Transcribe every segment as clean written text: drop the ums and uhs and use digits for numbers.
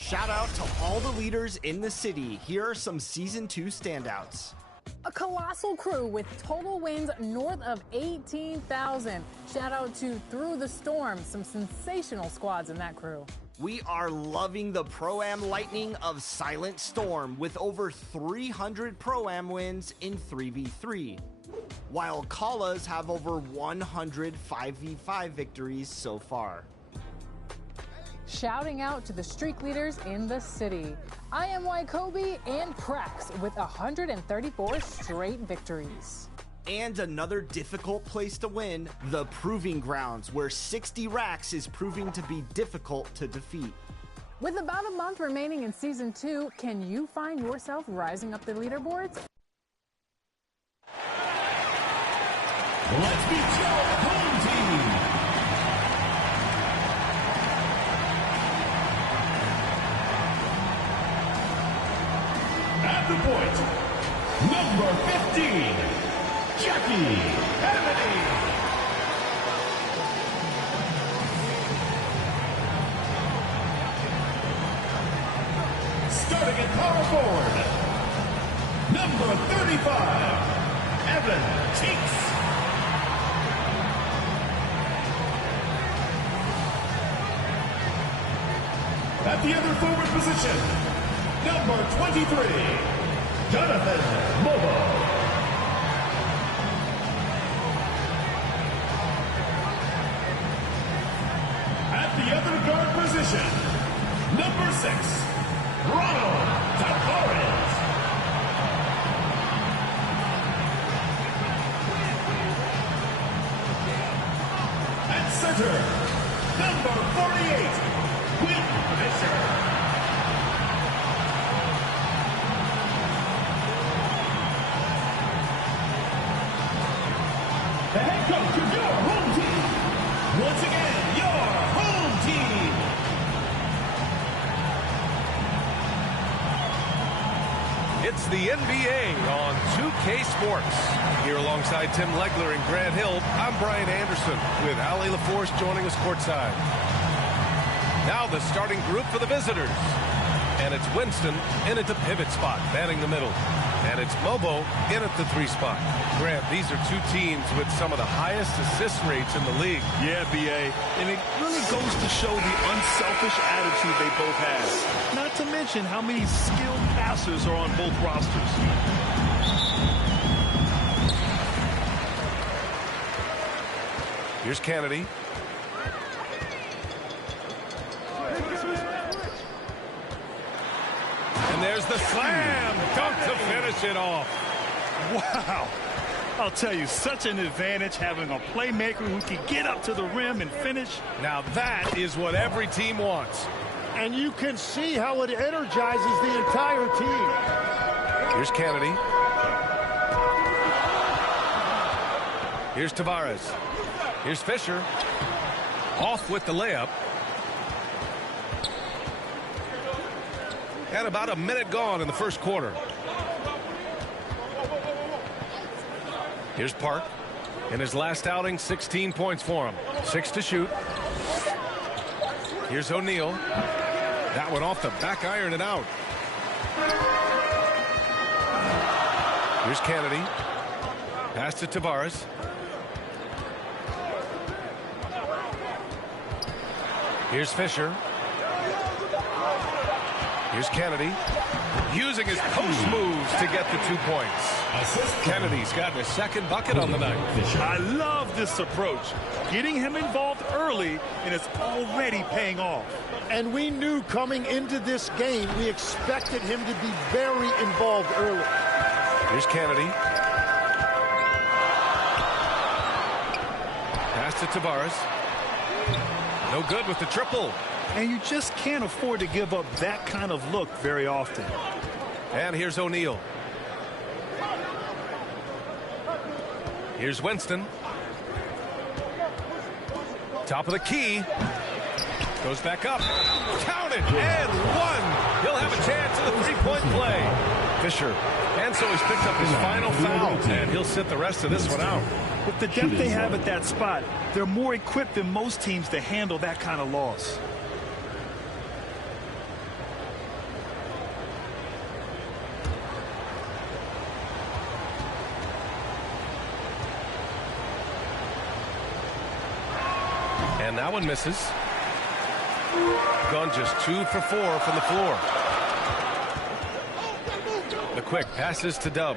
Shout out to all the leaders in the city. Here are some Season 2 standouts. A colossal crew with total wins north of 18,000. Shout out to Through the Storm, some sensational squads in that crew. We are loving the Pro-Am Lightning of Silent Storm with over 300 Pro-Am wins in 3v3, while Kalas have over 100 5v5 victories so far. Shouting out to the streak leaders in the city. IMY Kobe and Prax with 134 straight victories. And another difficult place to win, the Proving Grounds, where 60 racks is proving to be difficult to defeat. With about a month remaining in Season 2, can you find yourself rising up the leaderboards? Let's meet your home team. At the point, number 15, Jackie Kennedy. Starting at power forward, number 35, Evan Cheeks. At the other forward position, number 23, Jonathan Mobo. At the other guard position, number 6, Ronald Tavares. At center, number 48, Will Fisher. The head coach of your home team. Once again, your home team. It's the NBA on 2K Sports. Here alongside Tim Legler and Grant Hill, I'm Brian Anderson with Ali LaForce joining us courtside. Now the starting group for the visitors. And it's Winston in at the pivot spot, manning the middle. And it's Mobo in at the 3 spot. Grant, these are two teams with some of the highest assist rates in the league. Yeah, B.A. And it really goes to show the unselfish attitude they both have. Not to mention how many skilled passers are on both rosters. Here's Kennedy. And there's the slam dunk to finish it off. Wow. I'll tell you, such an advantage having a playmaker who can get up to the rim and finish. Now that is what every team wants. And you can see how it energizes the entire team. Here's Kennedy. Here's Tavares. Here's Fisher. Off with the layup. And about a minute gone in the first quarter. Here's Park. In his last outing, 16 points for him. 6 to shoot. Here's O'Neal. That one off the back iron and out. Here's Kennedy. Pass to Tavares. Here's Fisher. Here's Kennedy. Using his post moves to get the 2 points. Kennedy's gotten his second bucket on the night. I love this approach. Getting him involved early, and it's already paying off. And we knew coming into this game, we expected him to be very involved early. Here's Kennedy. Pass to Tavares. No good with the triple. And you just can't afford to give up that kind of look very often. And here's O'Neal. Here's Winston. Top of the key. Goes back up. Count it. And one. He'll have a chance at the three-point play. Fisher. And so he's picked up his final foul. And he'll sit the rest of this one out. With the depth they have at that spot, they're more equipped than most teams to handle that kind of loss. And that one misses. Gone just 2 for 4 from the floor. The quick passes to Dub.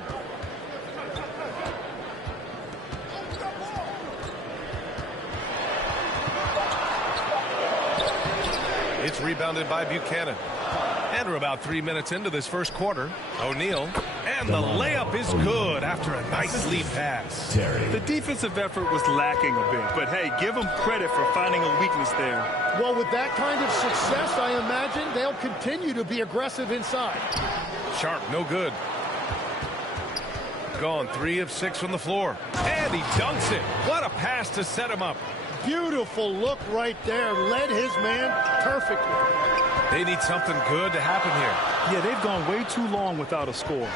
It's rebounded by Buchanan. And we're about 3 minutes into this first quarter. O'Neal. And the layup is good after a nice lead pass. The defensive effort was lacking a bit, but hey, give them credit for finding a weakness there. Well, with that kind of success, I imagine they'll continue to be aggressive inside. Sharp, no good. Gone 3 of 6 from the floor. And he dunks it. What a pass to set him up. Beautiful look right there. Led his man perfectly. They need something good to happen here. Yeah, they've gone way too long without a score.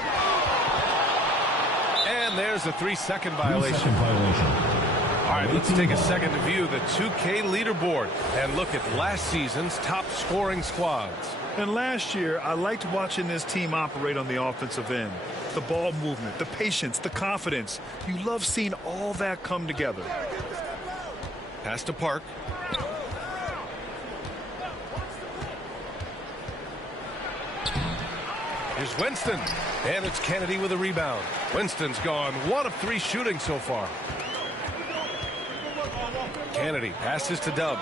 And there's a 3-second violation. All right, let's take a second to view the 2K leaderboard and look at last season's top scoring squads. And last year, I liked watching this team operate on the offensive end. The ball movement, the patience, the confidence. You love seeing all that come together. Pass to Park. Here's Winston. And it's Kennedy with a rebound. Winston's gone 1 of 3 shooting so far. Kennedy passes to Dub.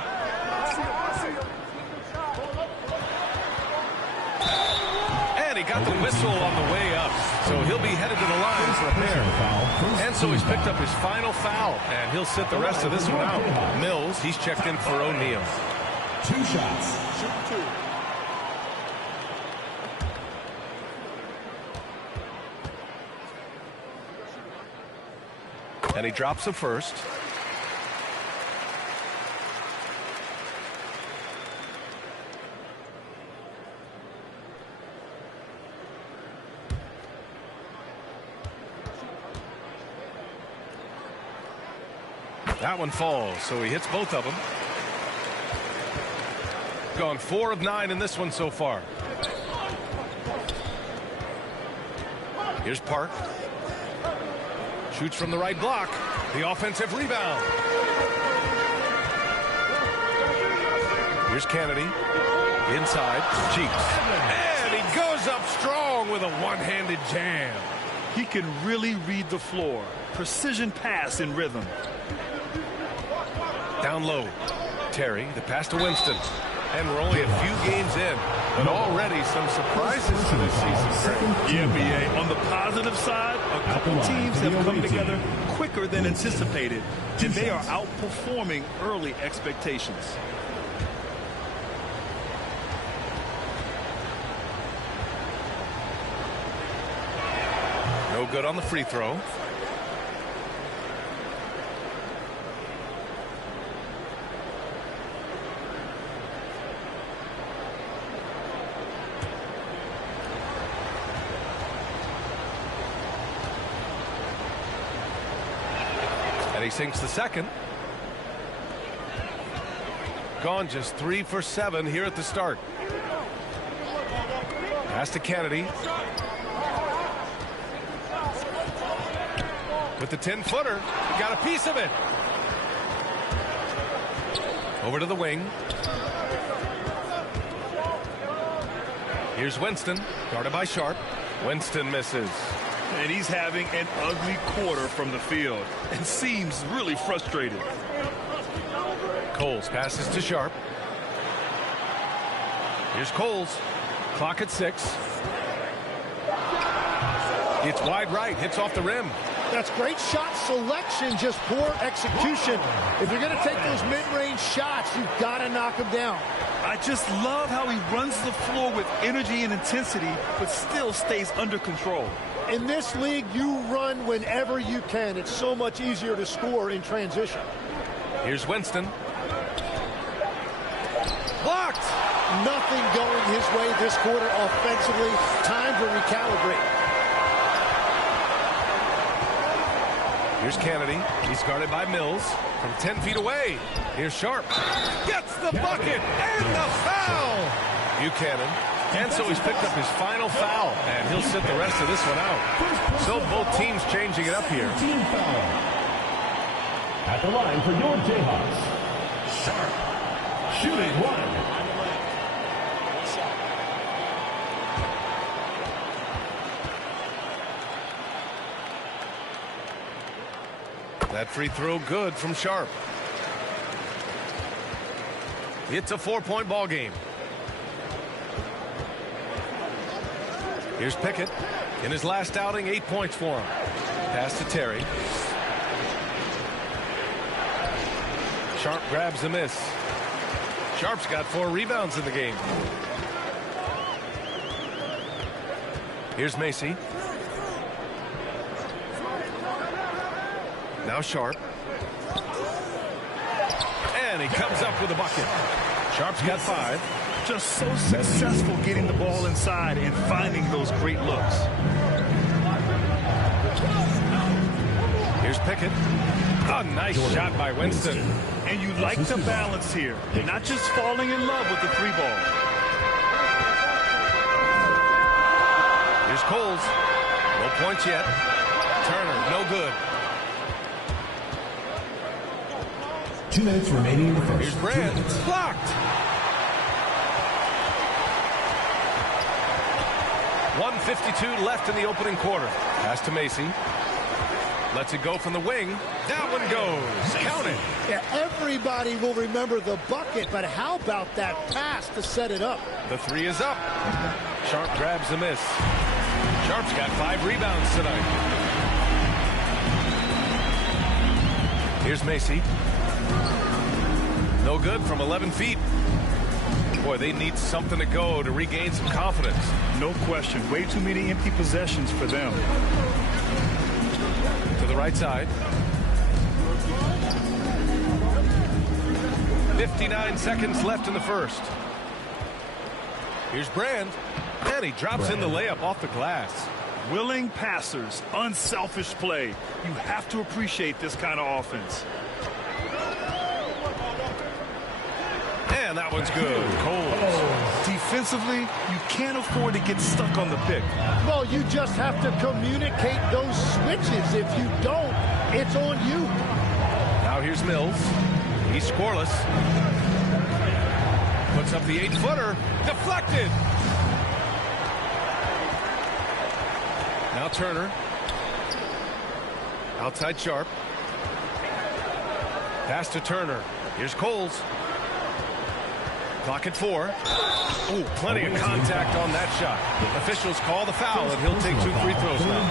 And he got the whistle on the way up. So he'll be headed to the line for a pair. And so he's picked up his final foul. And he'll sit the rest of this one out. Mills, he's checked in for O'Neal. 2 shots. Shoot 2. And he drops the first. That one falls, so he hits both of them. Gone 4 of 9 in this one so far. Here's Park. Shoots from the right block. The offensive rebound. Here's Kennedy. Inside. Cheeks. And he goes up strong with a one-handed jam. He can really read the floor. Precision pass in rhythm. Down low. Terry, the pass to Winston. And we're only a few games in, but already some surprises to this season. Yeah, B.A. On the positive side, a couple teams have come together quicker than anticipated, and they are outperforming early expectations. No good on the free throw. And he sinks the second. Gone just 3 for 7 here at the start. Pass to Kennedy. With the 10-footer, he got a piece of it. Over to the wing. Here's Winston, guarded by Sharp. Winston misses. And he's having an ugly quarter from the field and seems really frustrated. Coles passes to Sharp. Here's Coles. Clock at 6. It's wide right, hits off the rim. That's great shot selection, just poor execution. If you're going to take those mid-range shots, you've got to knock them down. I just love how he runs the floor with energy and intensity, but still stays under control. In this league, you run whenever you can. It's so much easier to score in transition. Here's Winston. Blocked! Nothing going his way this quarter offensively. Time to recalibrate. Here's Kennedy. He's guarded by Mills from 10 feet away. Here's Sharp. Gets the bucket and the foul! Buchanan. And so he's picked up his final foul, and he'll sit the rest of this one out. So both teams changing it up here. Team foul. At the line for your Jayhawks, Sharp. Shooting one. That free throw good from Sharp. It's a 4-point ball game. Here's Pickett. In his last outing, 8 points for him. Pass to Terry. Sharp grabs the miss. Sharp's got 4 rebounds in the game. Here's Macy. Now Sharp. And he comes up with a bucket. Sharp's got 5. Just so successful getting the ball inside and finding those great looks. Here's Pickett. A nice shot by Winston. And you like the balance here. Not just falling in love with the 3-ball. Here's Coles. No points yet. Turner, no good. 2 minutes remaining in the first. Here's Brand. Blocked. 1:52 left in the opening quarter. Pass to Macy. Lets it go from the wing. That one goes. Count it. Yeah, everybody will remember the bucket, but how about that pass to set it up? The 3 is up. Sharp grabs the miss. Sharp's got 5 rebounds tonight. Here's Macy. No good from 11 feet. Boy, they need something to go to regain some confidence. No question. Way too many empty possessions for them. To the right side. 59 seconds left in the first. Here's Brand. And he drops in the layup off the glass. Willing passers, unselfish play. You have to appreciate this kind of offense. And that one's good. Coles. Defensively, you can't afford to get stuck on the pick. Well, you just have to communicate those switches. If you don't, it's on you. Now here's Mills. He's scoreless. Puts up the 8-footer. Deflected. Now Turner. Outside Sharp. Pass to Turner. Here's Coles. Clock at 4. Ooh, plenty of contact on that shot. Officials call the foul, and he'll take 2 free throws now.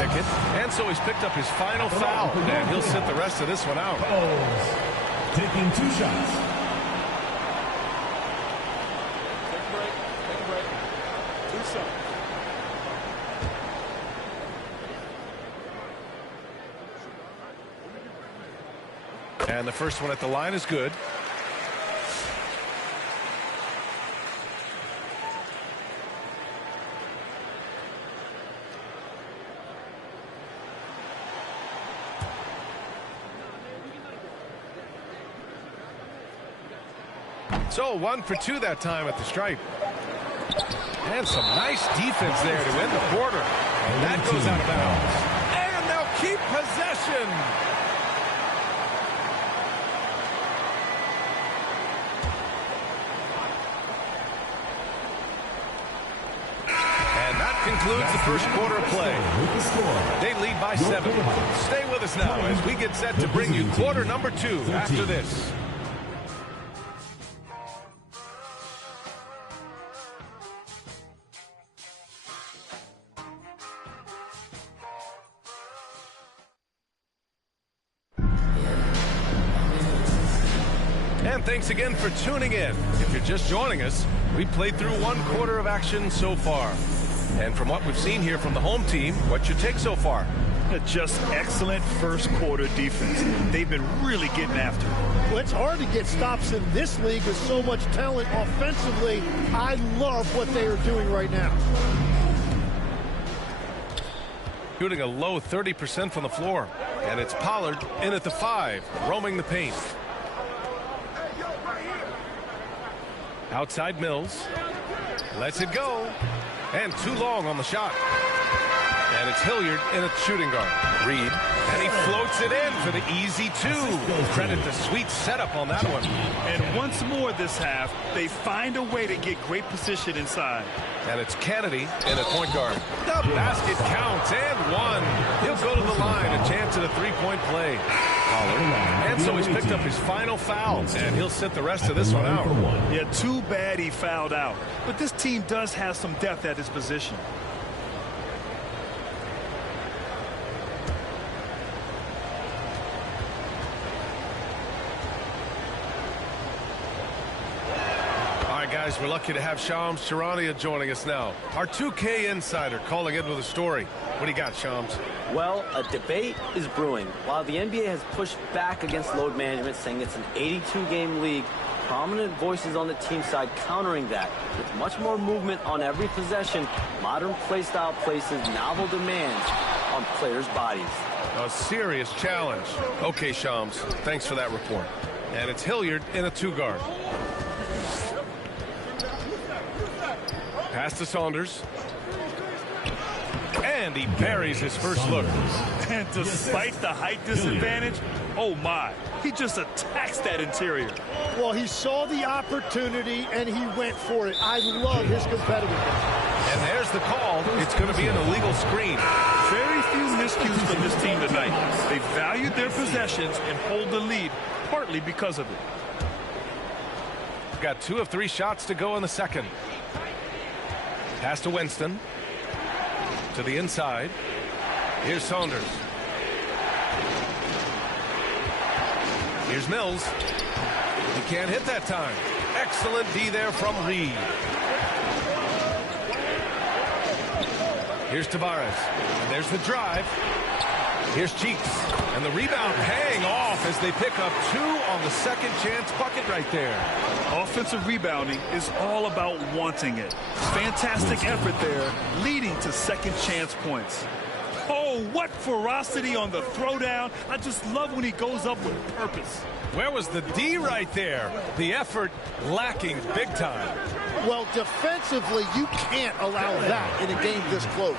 Pickett. And so he's picked up his final foul, and he'll sit the rest of this one out. Taking 2 shots. Take a break. 2 shots. And the first one at the line is good. So 1 for 2 that time at the stripe. And some nice defense there to end the quarter. And that goes out of bounds. And they'll keep possession. And that concludes the first quarter of play. They lead by 7. Stay with us now as we get set to bring you quarter number 2 after this. And thanks again for tuning in. If you're just joining us, we played through 1 quarter of action so far. And from what we've seen here from the home team, what's your take so far? Just excellent first quarter defense. They've been really getting after it. Well, it's hard to get stops in this league with so much talent offensively. I love what they are doing right now. Shooting a low 30% from the floor. And it's Pollard in at the 5, roaming the paint. Outside Mills. Lets it go. And too long on the shot. And it's Hilliard in a shooting guard. Reed. And he floats it in for the easy 2. Credit the sweet setup on that one. And once more this half, they find a way to get great position inside. And it's Kennedy in a point guard. The basket counts and 1. He'll go to the line. A chance at a 3-point play. And so he's picked up his final foul. And he'll sit the rest of this one out. Yeah, too bad he fouled out. But this team does have some depth at his position. Guys, we're lucky to have Shams Charania joining us now. Our 2K insider calling in with a story. What do you got, Shams? Well, a debate is brewing. While the NBA has pushed back against load management, saying it's an 82-game league, prominent voices on the team side countering that. With much more movement on every possession, modern play style places novel demands on players' bodies. A serious challenge. Okay, Shams, thanks for that report. And it's Hilliard in a 2-guard. Pass to Saunders. And he buries his first look. And despite the height disadvantage, oh my, he just attacks that interior. Well, he saw the opportunity and he went for it. I love his competitiveness. And there's the call. It's going to be an illegal screen. Very few miscues from this team tonight. They valued their possessions and hold the lead, partly because of it. Got 2 of 3 shots to go in the second. Pass to Winston. To the inside. Here's Saunders. Here's Mills. He can't hit that time. Excellent D there from Reed. Here's Tavares. And there's the drive. Here's Cheeks. And the rebound paying off as they pick up 2 on the second chance bucket right there. Offensive rebounding is all about wanting it. Fantastic effort there, leading to second chance points. Oh, what ferocity on the throwdown. I just love when he goes up with purpose. Where was the D right there? The effort lacking big time. Well, defensively, you can't allow that in a game this close.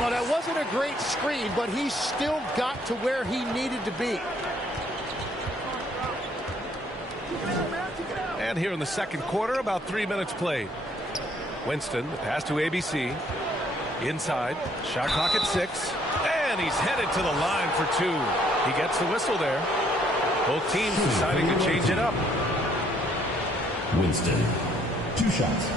Now, that wasn't a great screen, but he still got to where he needed to be. And here in the second quarter, about 3 minutes played. Winston, the pass to ABC. Inside, shot clock at 6. And he's headed to the line for 2. He gets the whistle there. Both teams deciding to change it up. Winston, 2 shots.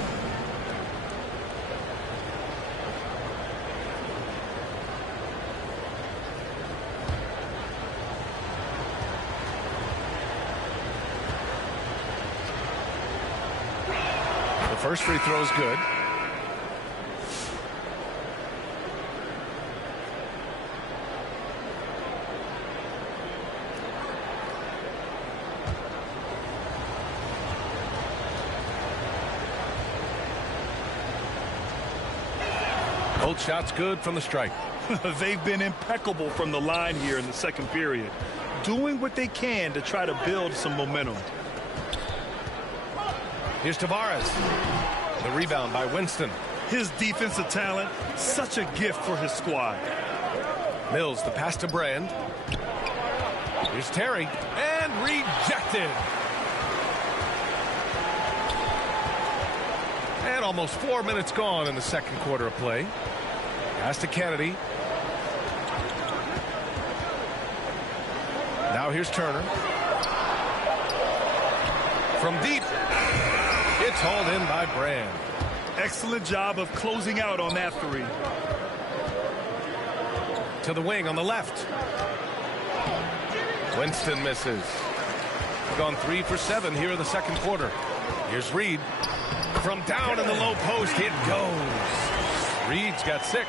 The first free throw is good. Both shots good from the stripe. They've been impeccable from the line here in the second period, doing what they can to try to build some momentum. Here's Tavares. The rebound by Winston. His defensive talent, such a gift for his squad. Mills, the pass to Brand. Here's Terry. And rejected. And almost 4 minutes gone in the second quarter of play. Pass to Kennedy. Now here's Turner. From deep. It's hauled in by Brand. Excellent job of closing out on that 3. To the wing on the left. Winston misses. Gone 3 for 7 here in the second quarter. Here's Reed. From down in the low post, it goes. Reed's got 6.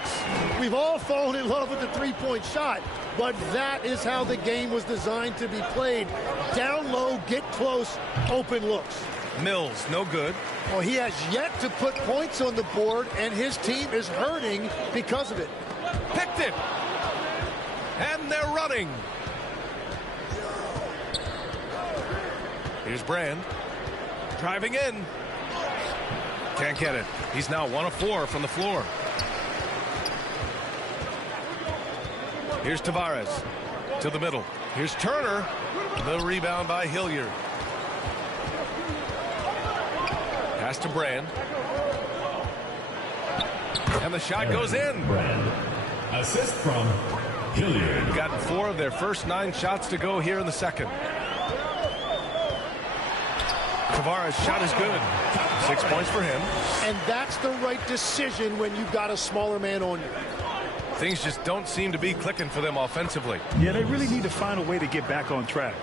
We've all fallen in love with the three-point shot, but that is how the game was designed to be played. Down low, get close, open looks. Mills, no good. Well, he has yet to put points on the board, and his team is hurting because of it. Picked it. And they're running. Here's Brand. Driving in. Can't get it. He's now 1 of 4 from the floor. Here's Tavares to the middle. Here's Turner. The rebound by Hilliard. Pass to Brand. And the shot goes in. Brand. Assist from Hilliard. Gotten 4 of their first 9 shots to go here in the second. Tavares' shot is good. 6 points for him. And that's the right decision when you've got a smaller man on you. Things just don't seem to be clicking for them offensively. Yeah, they really need to find a way to get back on track.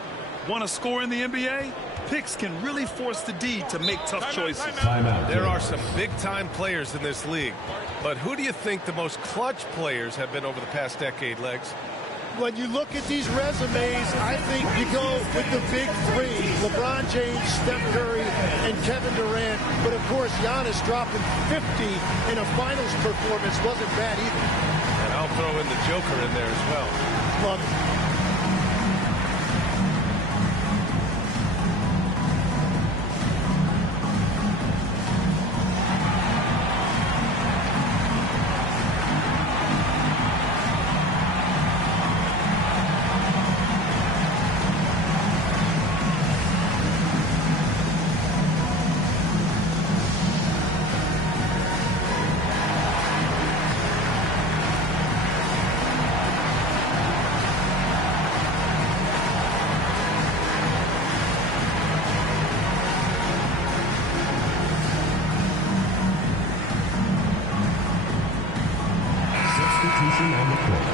Want to score in the NBA? Picks can really force the D to make tough choices. There are some big-time players in this league. But who do you think the most clutch players have been over the past decade, Legs? When you look at these resumes, I think you go with the big 3. LeBron James, Steph Curry, and Kevin Durant. But, of course, Giannis dropping 50 in a finals performance wasn't bad either. And I'll throw in the Joker in there as well. Love it.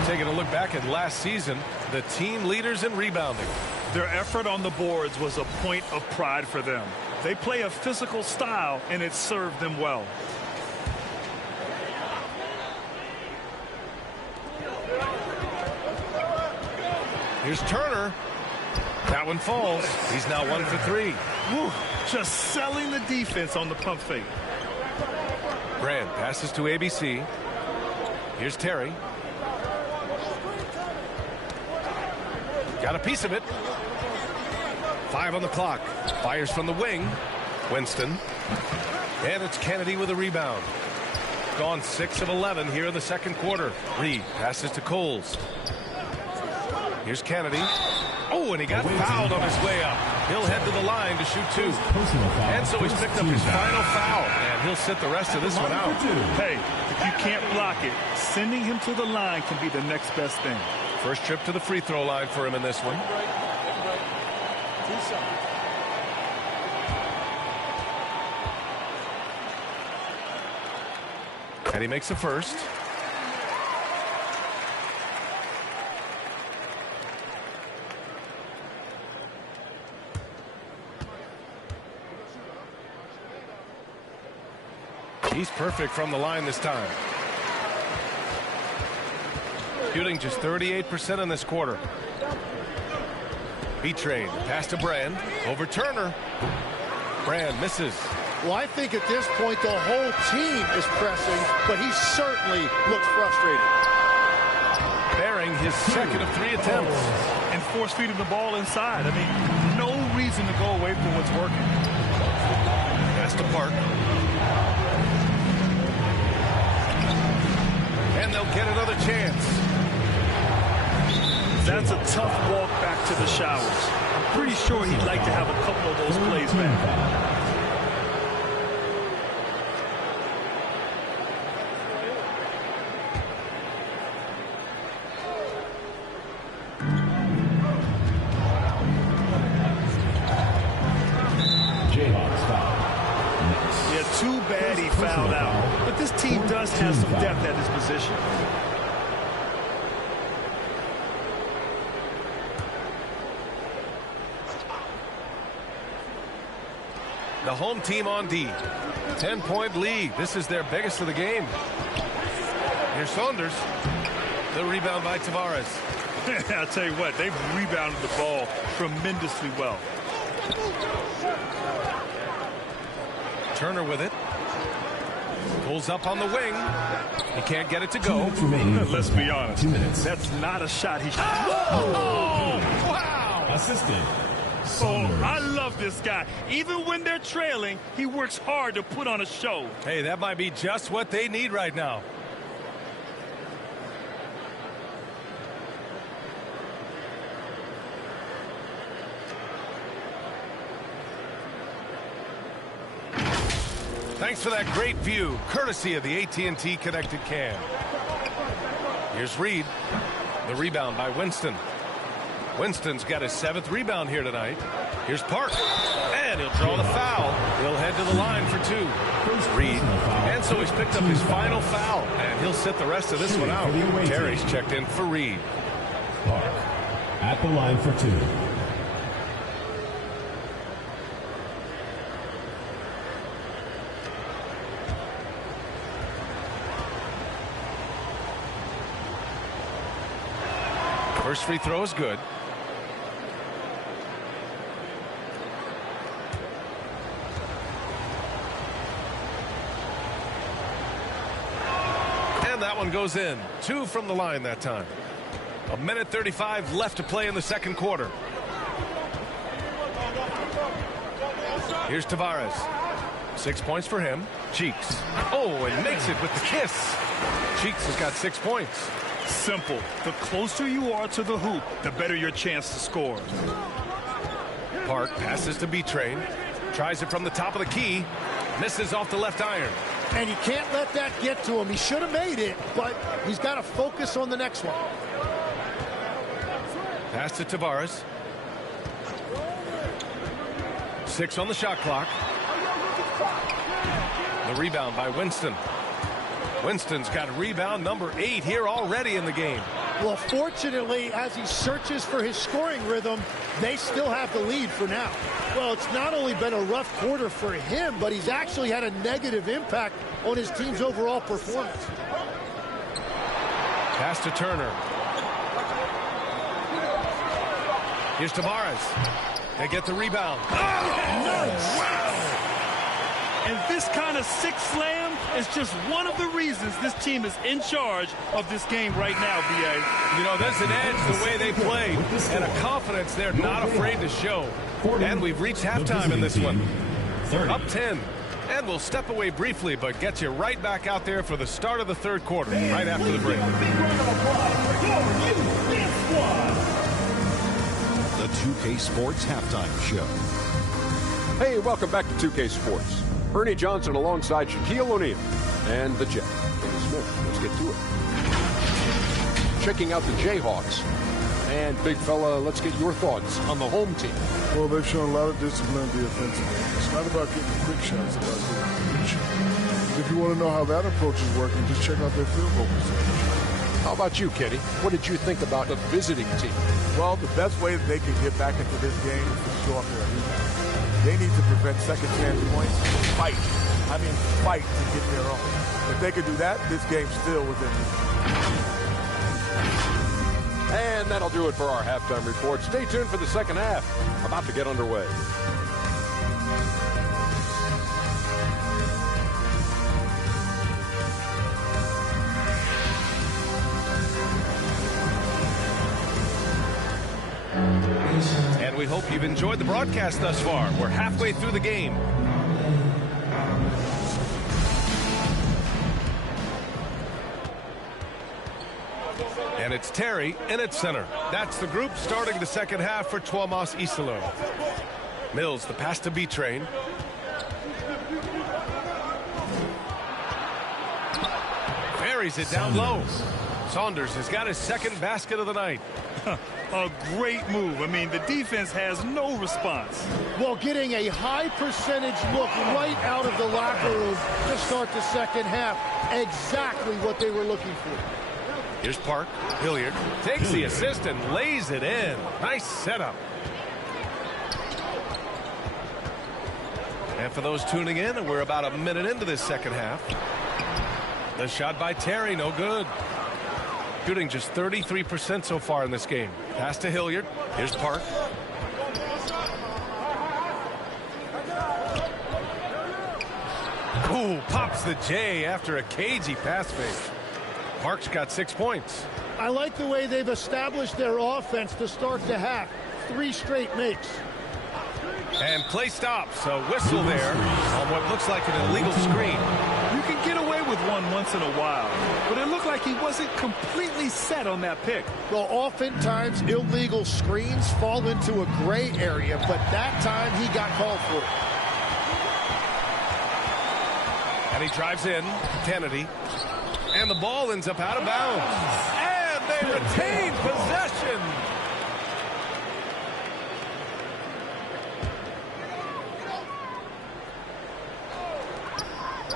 Taking a look back at last season, the team leaders in rebounding. Their effort on the boards was a point of pride for them. They play a physical style, and it served them well. Here's Turner. That one falls. He's now 1 for 3. Woo, just selling the defense on the pump fake. Brand passes to ABC. Here's Terry. Got a piece of it. 5 on the clock. Fires from the wing. Winston. And it's Kennedy with a rebound. Gone 6 of 11 here in the second quarter. Reed passes to Coles. Here's Kennedy. Oh, and he got fouled on his way up. He'll head to the line to shoot 2. And so he's picked up his final foul. And he'll sit the rest of this one out. Hey, if you can't block it, sending him to the line can be the next best thing. First trip to the free throw line for him in this one. And he makes the first. He's perfect from the line this time. Shooting just 38% in this quarter. B-Train, pass to Brand, over Turner. Brand misses. Well, I think at this point the whole team is pressing, but he certainly looks frustrated. Bearing his second of 3 attempts. And force feeding the ball inside. I mean, no reason to go away from what's working. Pass to Park. And they'll get another chance. That's a tough walk back to the showers. I'm pretty sure he'd like to have a couple of those plays back. JAYHAWKS foul. Yeah, too bad he fouled out. But this team does have some depth at his position. The home team on D. 10-point lead. This is their biggest of the game. Here's Saunders. The rebound by Tavares. I'll tell you what, they've rebounded the ball tremendously well. Turner with it. Pulls up on the wing. He can't get it to go. Let's be honest. That's not a shot he shot. Oh, wow. Assistant. Oh, I love this guy. Even when they're trailing, he works hard to put on a show. Hey, that might be just what they need right now. Thanks for that great view, courtesy of the AT&T Connected Cam. Here's Reed. The rebound by Winston. Winston's got his 7th rebound here tonight. Here's Park. And he'll draw the foul. He'll head to the line for 2. Reed. And so he's picked up his final foul. And he'll sit the rest of this one out. Terry's checked in for Reed. Park at the line for 2. First free throw is good. And that one goes in. 2 from the line that time. 1:35 left to play in the second quarter. Here's Tavares. 6 points for him. Cheeks. Oh, and makes it with the kiss. Cheeks has got 6 points. Simple. The closer you are to the hoop, the better your chance to score. Park passes to B-Train. Tries it from the top of the key. Misses off the left iron. And you can't let that get to him. He should have made it, but he's got to focus on the next one. Pass to Tavares. 6 on the shot clock. The rebound by Winston. Winston's got rebound number 8 here already in the game. Well, fortunately, as he searches for his scoring rhythm, they still have the lead for now. Well, it's not only been a rough quarter for him, but he's actually had a negative impact on his team's overall performance. Pass to Turner. Here's Tavares. They get the rebound. Oh, nice. Wow. And this kind of sick slam is just one of the reasons this team is in charge of this game right now, B.A. You know, there's an edge the way they play and a confidence they're not afraid to show. And we've reached halftime in this one. Up 10. And we'll step away briefly, but get you right back out there for the start of the third quarter, right after the break. The 2K Sports Halftime Show. Hey, welcome back to 2K Sports. Ernie Johnson alongside Shaquille O'Neal and the Jet. Kenny Smith. Let's get to it. Checking out the Jayhawks. And, big fella, let's get your thoughts on the home team. Well, they've shown a lot of discipline in the offensive end. It's not about getting quick shots, it's about getting big shots. If you want to know how that approach is working, just check out their field goal percentage. How about you, Kenny? What did you think about the visiting team? Well, the best way that they can get back into this game is to show up their rebound. They need to prevent second chance points and fight. I mean, fight to get their own. If they could do that, this game's still within reach. And that'll do it for our halftime report. Stay tuned for the second half. About to get underway. And we hope you've enjoyed the broadcast thus far. We're halfway through the game. And it's Terry in at center. That's the group starting the second half for Tuomas Isalo. Mills, the pass to B-Train. Buries it down low. Saunders has got his second basket of the night. A great move. I mean, the defense has no response. Well, getting a high percentage look right out of the locker room to start the second half. Exactly what they were looking for. Here's Park. Hilliard takes the assist and lays it in. Nice setup. And for those tuning in, we're about a minute into this second half. The shot by Terry, no good. Shooting just 33% so far in this game. Pass to Hilliard. Here's Park. Ooh, pops the J after a cagey pass fake. Park's got 6 points. I like the way they've established their offense to start the half. 3 straight makes. And play stops. A whistle there on what looks like an illegal screen. You can get away with one once in a while, but it looked like he wasn't completely set on that pick. Well, oftentimes illegal screens fall into a gray area, but that time he got called for it. And he drives in, Kennedy, and the ball ends up out of bounds. And they retain possession.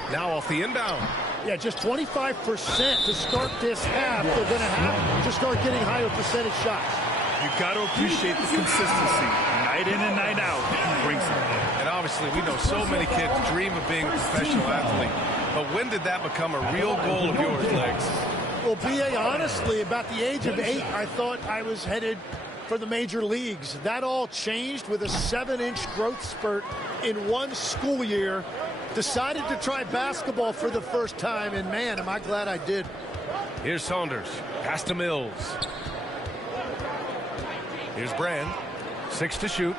Now off the inbound. Yeah, just 25% to start this half. They're going to have to start getting higher percentage shots. You got to appreciate the consistency. Night in and night out, he brings it. And obviously, we know so many kids dream of being a professional athlete. But when did that become a real goal of yours, Legs? Well, B.A., honestly, about the age of 8, I thought I was headed for the major leagues. That all changed with a 7-inch growth spurt in one school year. Decided to try basketball for the first time, and man, am I glad I did. Here's Saunders. Pass to Mills. Here's Brand. 6 to shoot.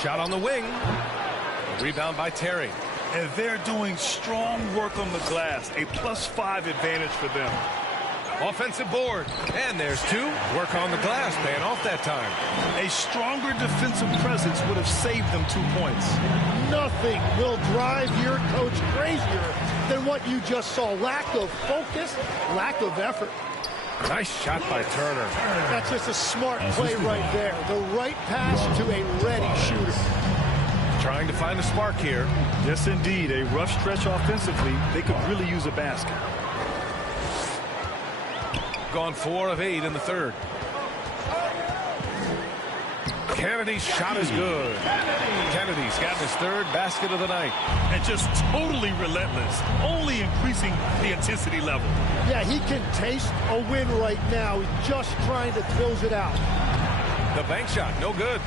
Shot on the wing. Rebound by Terry. And they're doing strong work on the glass. A +5 advantage for them. Offensive board. And there's 2. Work on the glass, paying off that time. A stronger defensive presence would have saved them 2 points. Nothing will drive your coach crazier than what you just saw. Lack of focus, lack of effort. Nice shot by Turner. That's just a smart play right there. The right pass to a ready shooter. Trying to find a spark here. Yes, indeed. A rough stretch offensively. They could really use a basket. Gone 4 of 8 in the third. Kennedy's shot is good. Kennedy's gotten his 3rd basket of the night. And just totally relentless, only increasing the intensity level. Yeah, he can taste a win right now. He's just trying to close it out. The bank shot, no good.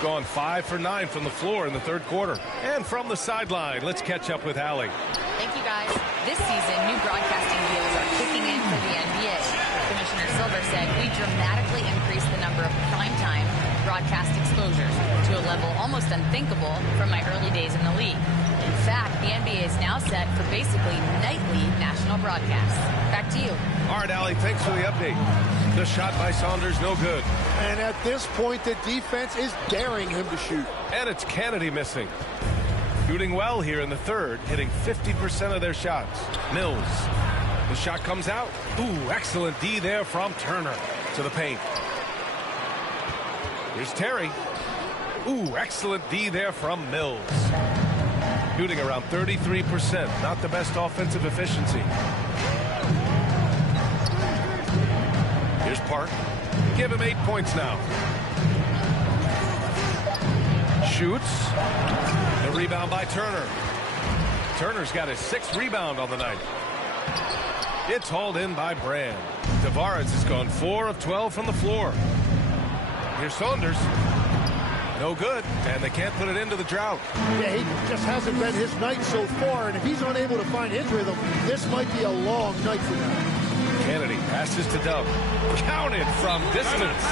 Gone 5 for 9 from the floor in the third quarter. And from the sideline, let's catch up with Allie. Thank you, guys. This season, new broadcasting deals are kicking in for the NBA. Commissioner Silver said we dramatically increased the number of primetime broadcast exposures to a level almost unthinkable from my early days in the league. In fact, the NBA is now set for basically nightly national broadcasts. Back to you. All right, Allie, thanks for the update. The shot by Saunders, no good. And at this point, the defense is daring him to shoot. And it's Kennedy missing. Shooting well here in the third, hitting 50% of their shots. Mills. The shot comes out. Ooh, excellent D there from Turner to the paint. Here's Terry. Ooh, excellent D there from Mills. Shooting around 33%. Not the best offensive efficiency. Here's Park. Give him 8 points now. Shoots. The rebound by Turner. Turner's got his 6th rebound on the night. It's hauled in by Brand. Tavares has gone 4 of 12 from the floor. Here's Saunders. No good, and they can't put it into the drought. Yeah, he just hasn't been his night so far, and if he's unable to find his rhythm, this might be a long night for him. Kennedy passes to Dove. Counted from distance.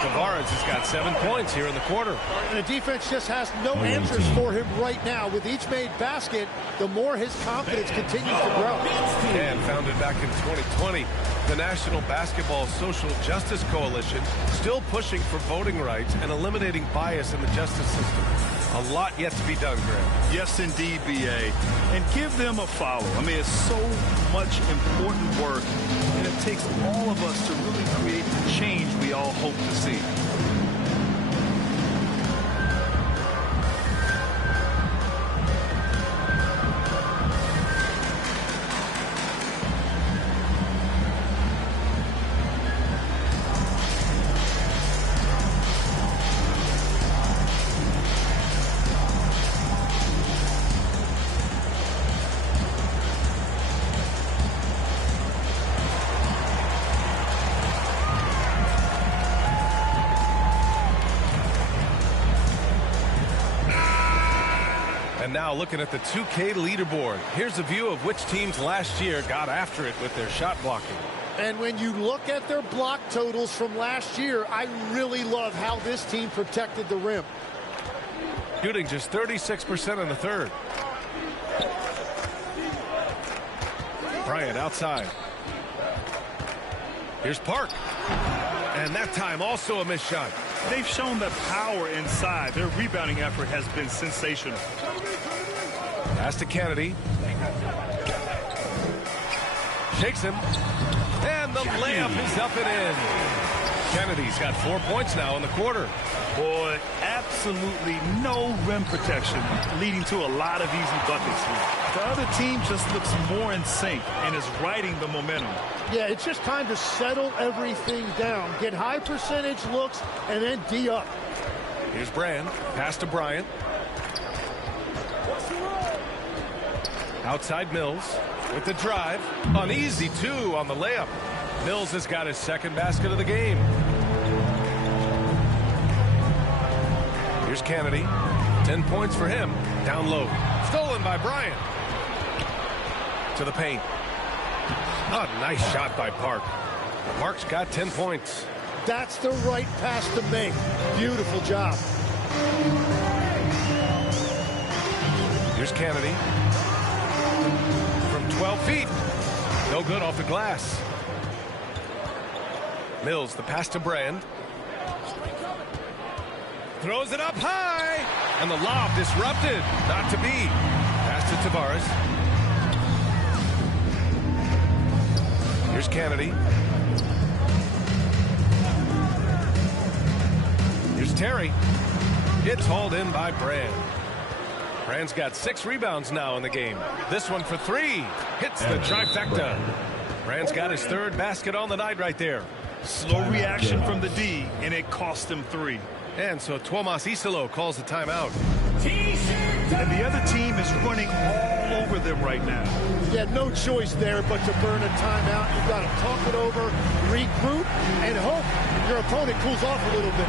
Tavares has got 7 points here in the quarter. And the defense just has no answers for him right now. With each made basket, the more his confidence continues to grow. And founded back in 2020, the National Basketball Social Justice Coalition still pushing for voting rights and eliminating bias in the justice system. A lot yet to be done, Graham. Yes, indeed, B.A. And give them a follow. I mean, it's so much important work, and it takes all of us to really create the change we all hope to see. now looking at the 2K leaderboard. Here's a view of which teams last year got after it with their shot blocking. And when you look at their block totals from last year, I really love how this team protected the rim. Shooting just 36% in the third. Bryant outside. Here's Park. And that time also a missed shot. They've shown the power inside. Their rebounding effort has been sensational. Pass to Kennedy. Shakes him. And the layup is up and in. Kennedy's got 4 points now in the quarter. Boy, absolutely no rim protection, leading to a lot of easy buckets here. The other team just looks more in sync and is riding the momentum. Yeah, it's just time to settle everything down. Get high percentage looks and then D up. Here's Brand. Pass to Bryant. Outside Mills with the drive. An easy 2 on the layup. Mills has got his second basket of the game. Here's Kennedy. 10 points for him. Down low. Stolen by Bryant. To the paint. A nice shot by Park. Park's got 10 points. That's the right pass to make. Beautiful job. Here's Kennedy. From 12 feet. No good off the glass. Mills, the pass to Brand. Throws it up high. And the lob disrupted. Not to be. Pass to Tavares. Here's Kennedy. Here's Terry. It's hauled in by Brand. Brand's got 6 rebounds now in the game. This one for 3. Hits the trifecta. Brand's got his 3rd basket on the night right there. Slow reaction from the D, and it cost him 3. And so Tuomas Isalo calls the timeout. And the other team is running all over them right now. Yeah, no choice there but to burn a timeout. You've got to talk it over, regroup, and hope your opponent cools off a little bit.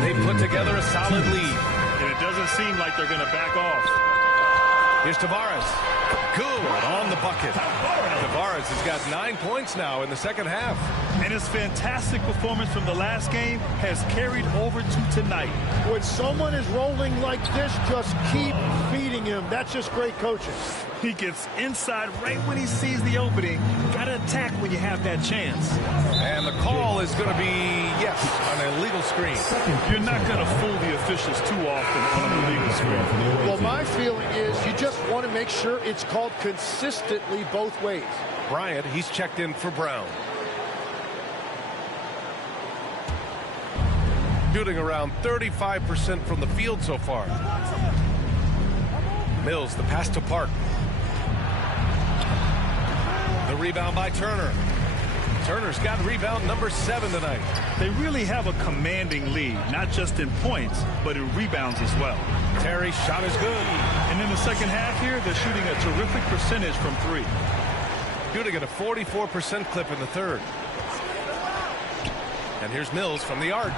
They put together a solid lead. And it doesn't seem like they're going to back off. Here's Tavares. Good on the bucket. Tavares has got 9 points now in the second half. And his fantastic performance from the last game has carried over to tonight. When someone is rolling like this, just keep feeding him. That's just great coaching. He gets inside right when he sees the opening. Got to attack when you have that chance. And the call is going to be, yes, an illegal screen. You're not going to fool the officials too often on an illegal screen. Well, my feeling is you just want to make sure it's called consistently both ways. Bryant, he's checked in for Brown. Shooting around 35% from the field so far. Mills, the pass to Park. The rebound by Turner. Turner's got rebound number 7 tonight. They really have a commanding lead, not just in points, but in rebounds as well. Terry's shot is good. And in the second half here, they're shooting a terrific percentage from 3. Shooting at a 44% clip in the third. And here's Mills from the arc.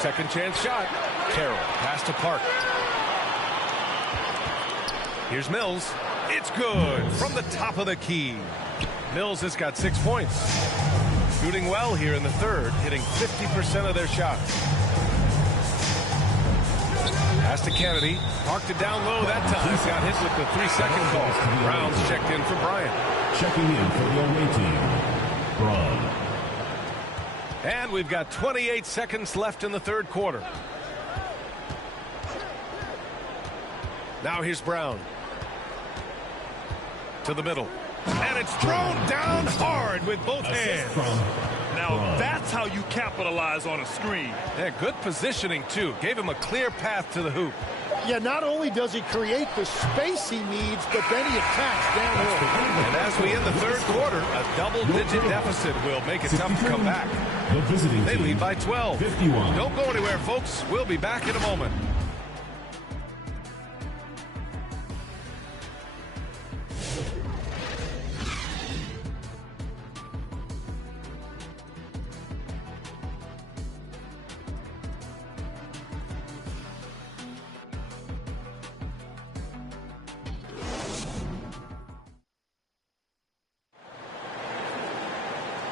Second chance shot. Carroll, pass to Park. Here's Mills. It's good from the top of the key. Mills has got 6 points. Shooting well here in the third, hitting 50% of their shots. Pass to Kennedy. Parked it down low that time. Got hit with the 3-second call. Brown's checked in for Bryant. Checking in for the away team, Brown. And we've got 28 seconds left in the third quarter. Now here's Brown. To the middle. And it's thrown down hard with both hands. Now that's how you capitalize on a screen. Yeah, good positioning, too. Gave him a clear path to the hoop. Yeah, not only does he create the space he needs, but then he attacks downhill. And as we end the third quarter, a double-digit deficit will make it tough to come back. They lead by 12. 51. Don't go anywhere, folks. We'll be back in a moment.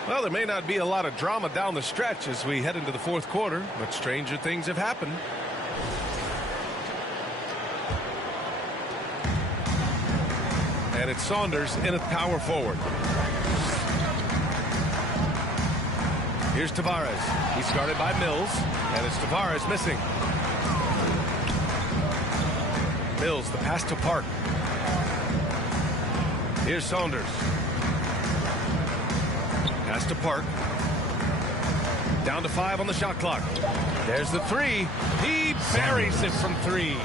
Well, there may not be a lot of drama down the stretch as we head into the fourth quarter, but stranger things have happened. And it's Saunders in at power forward. Here's Tavares. He's guarded by Mills, and it's Tavares missing. Mills, the pass to Park. Here's Saunders. Pass to Park. Down to 5 on the shot clock. There's the three. He buries it from 3.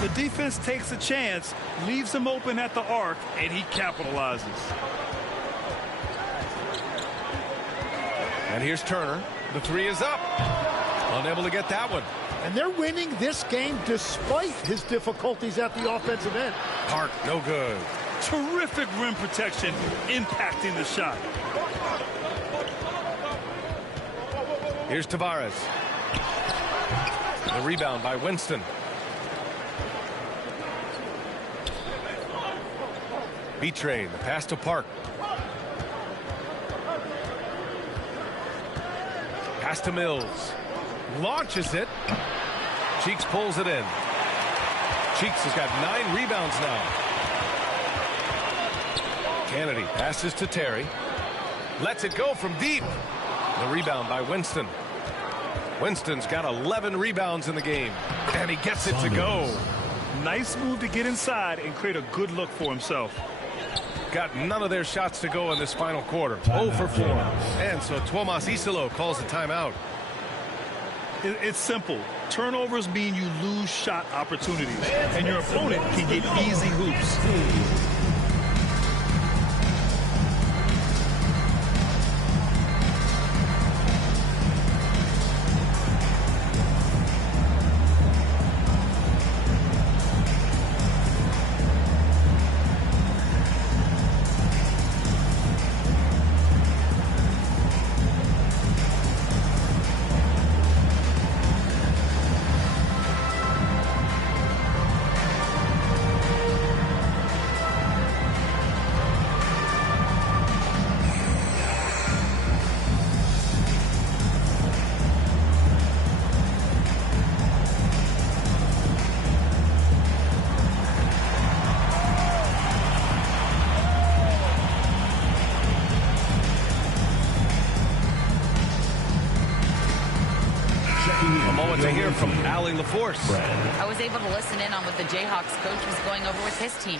The defense takes a chance, leaves him open at the arc, and he capitalizes. And here's Turner. The 3 is up. Unable to get that one. And they're winning this game despite his difficulties at the offensive end. Park, no good. Terrific rim protection, impacting the shot. Here's Tavares. The rebound by Winston. B-Train, the pass to Park. Pass to Mills. Launches it. Cheeks pulls it in. Cheeks has got 9 rebounds now. Kennedy passes to Terry. Lets it go from deep. The rebound by Winston. Winston's got 11 rebounds in the game, and he gets it to go. Nice move to get inside and create a good look for himself. Got none of their shots to go in this final quarter. 0 for 4. And so Tuomas Isalo calls the timeout. It's simple. Turnovers mean you lose shot opportunities, and your opponent can get easy hoops. To hear from Allie LaForce. I was able to listen in on what the Jayhawks coach was going over with his team.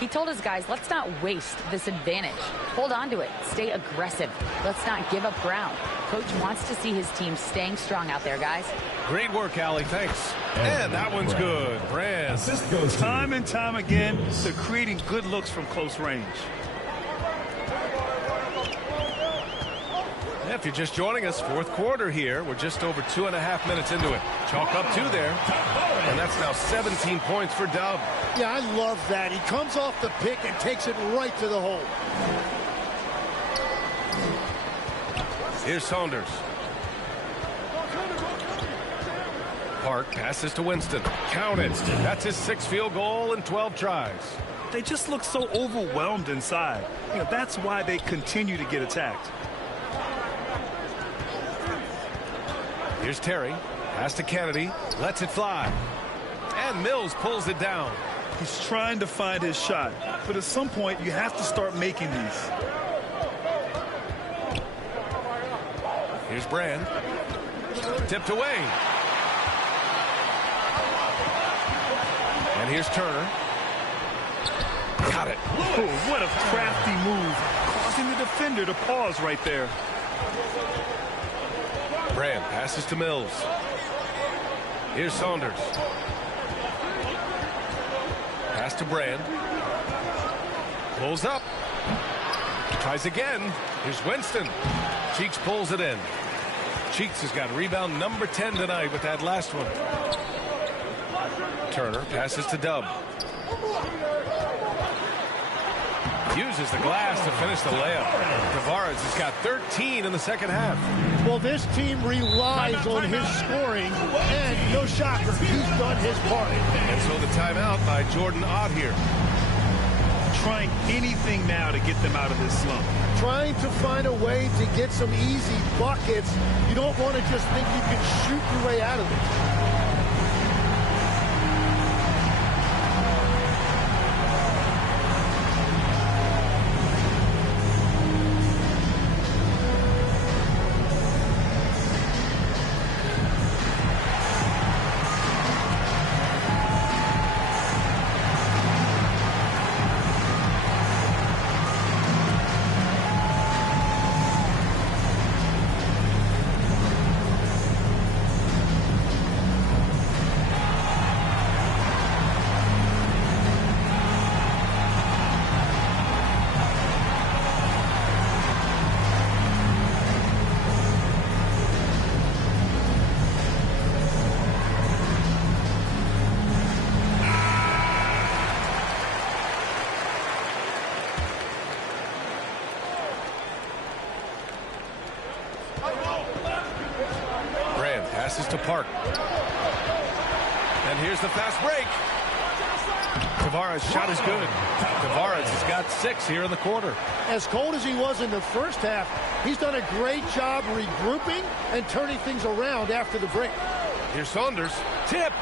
He told his guys, let's not waste this advantage. Hold on to it. Stay aggressive. Let's not give up ground. Coach wants to see his team staying strong out there, guys. Great work, Allie. Thanks. And that one's good. Brand. Time and time again, they're creating good looks from close range. If you're just joining us, fourth quarter here. We're just over 2.5 minutes into it. Chalk up 2 there. And that's now 17 points for Dub. Yeah, I love that. He comes off the pick and takes it right to the hole. Here's Saunders. Park passes to Winston. Count it. That's his 6th field goal in 12 tries. They just look so overwhelmed inside. You know, that's why they continue to get attacked. Here's Terry. Pass to Kennedy. Lets it fly. And Mills pulls it down. He's trying to find his shot. But at some point, you have to start making these. Here's Here's Brand. Tipped away. And here's Turner. Got it. Oh, what a crafty move, causing the defender to pause right there. Brand passes to Mills. Here's Saunders. Pass to Brand. Pulls up. Tries again. Here's Winston. Cheeks pulls it in. Cheeks has got rebound number 10 tonight with that last one. Turner passes to Dub. Uses the glass to finish the layup. Tavares has got 13 in the second half. Well, this team relies on his scoring, and no shocker, he's done his part. And so the timeout by Jordan Ott here. Trying anything now to get them out of this slump. Trying to find a way to get some easy buckets. You don't want to just think you can shoot your way out of it. Passes to Park. And here's the fast break. Tavares' shot is good. Tavares has got 6 here in the quarter. As cold as he was in the first half, he's done a great job regrouping and turning things around after the break. Here's Saunders. Tipped.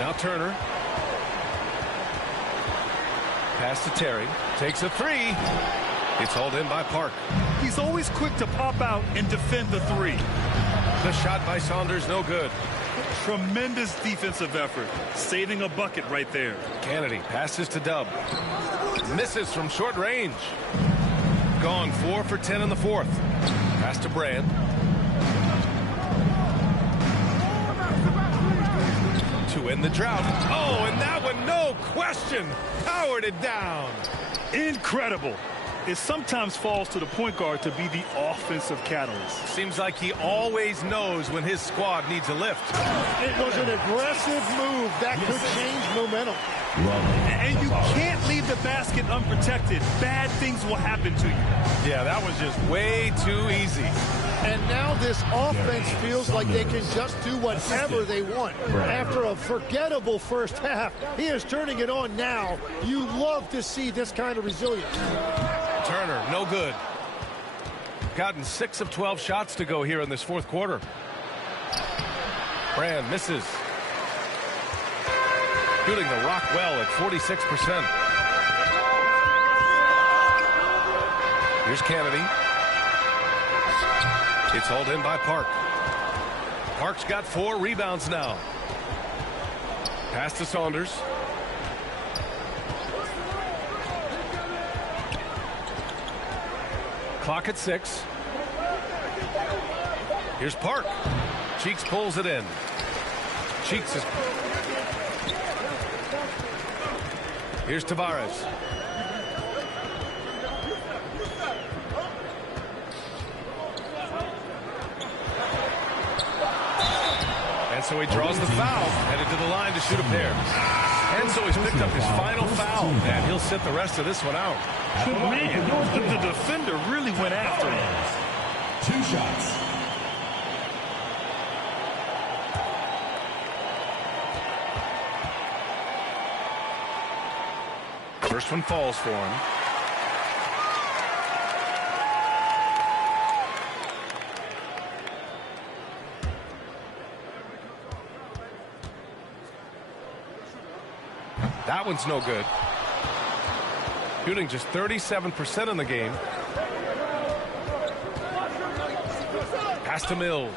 Now Turner. Pass to Terry. Takes a 3. It's hauled in by Park. He's always quick to pop out and defend the 3. The shot by Saunders, no good. Tremendous defensive effort, saving a bucket right there. Kennedy passes to Dub. Misses from short range. Gone 4 for 10 in the fourth. Pass to Brand. To end the drought. Oh, and that one, no question, powered it down. Incredible. It sometimes falls to the point guard to be the offensive catalyst. Seems like he always knows when his squad needs a lift. It was an aggressive move that could change momentum. And you can't leave the basket unprotected. Bad things will happen to you. Yeah, that was just way too easy. And now this offense feels like they can just do whatever they want. After a forgettable first half, he is turning it on now. You love to see this kind of resilience. Turner, no good. Gotten 6 of 12 shots to go here in this fourth quarter. Brand misses. Shooting the rock well at 46%. Here's Kennedy. It's hauled in by Park. Park's got 4 rebounds now. Pass to Saunders. Clock at 6. Here's Park. Cheeks pulls it in. Cheeks is... Here's Tavares. And so he draws the foul, headed to the line to shoot a pair. And so he's picked up his final foul, and he'll sit the rest of this one out. Man, the defender really went after him. 2 shots. First one falls for him. That one's no good. Shooting just 37% in the game. Pass to Mills.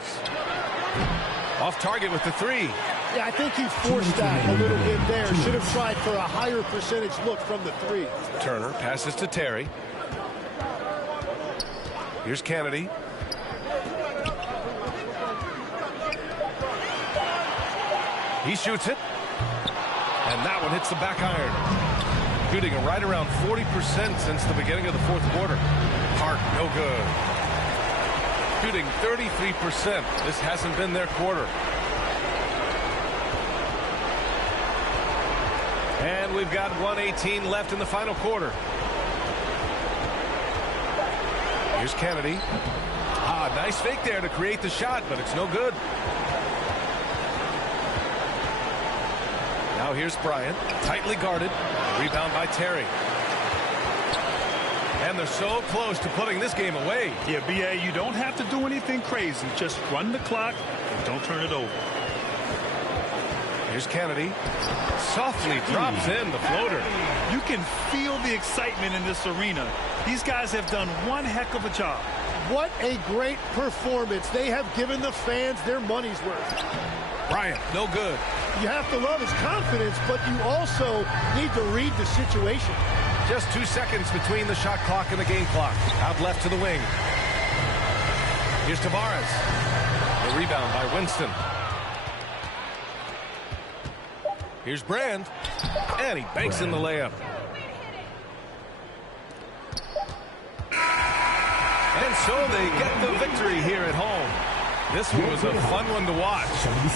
Off target with the three. Yeah, I think he forced that a little bit there. Should have tried for a higher percentage look from the three. Turner passes to Terry. Here's Kennedy. He shoots it. And that one hits the back iron. Shooting right around 40% since the beginning of the fourth quarter. Park, no good. Shooting 33%. This hasn't been their quarter. And we've got 1:18 left in the final quarter. Here's Kennedy. Nice fake there to create the shot, but it's no good. Now here's Bryant, tightly guarded. Rebound by Terry. And they're so close to putting this game away. Yeah, B.A., you don't have to do anything crazy. Just run the clock and don't turn it over. Here's Kennedy. Softly drops in the floater. You can feel the excitement in this arena. These guys have done one heck of a job. What a great performance. They have given the fans their money's worth. Bryant, no good. You have to love his confidence, but you also need to read the situation. Just 2 seconds between the shot clock and the game clock. Out left to the wing. Here's Tavares. The rebound by Winston. Here's Brand. And he banks in the layup. And so they get the victory here at home. This one was a fun one to watch.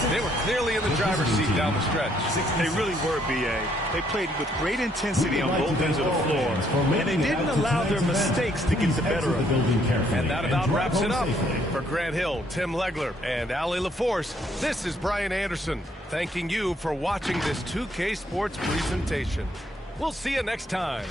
They were clearly in the driver's seat down the stretch. They really were, B.A. They played with great intensity on both ends of the floor. And they didn't allow their mistakes to get the better of them. And that about wraps it up. For Grant Hill, Tim Legler, and Allie LaForce, this is Brian Anderson, thanking you for watching this 2K Sports presentation. We'll see you next time.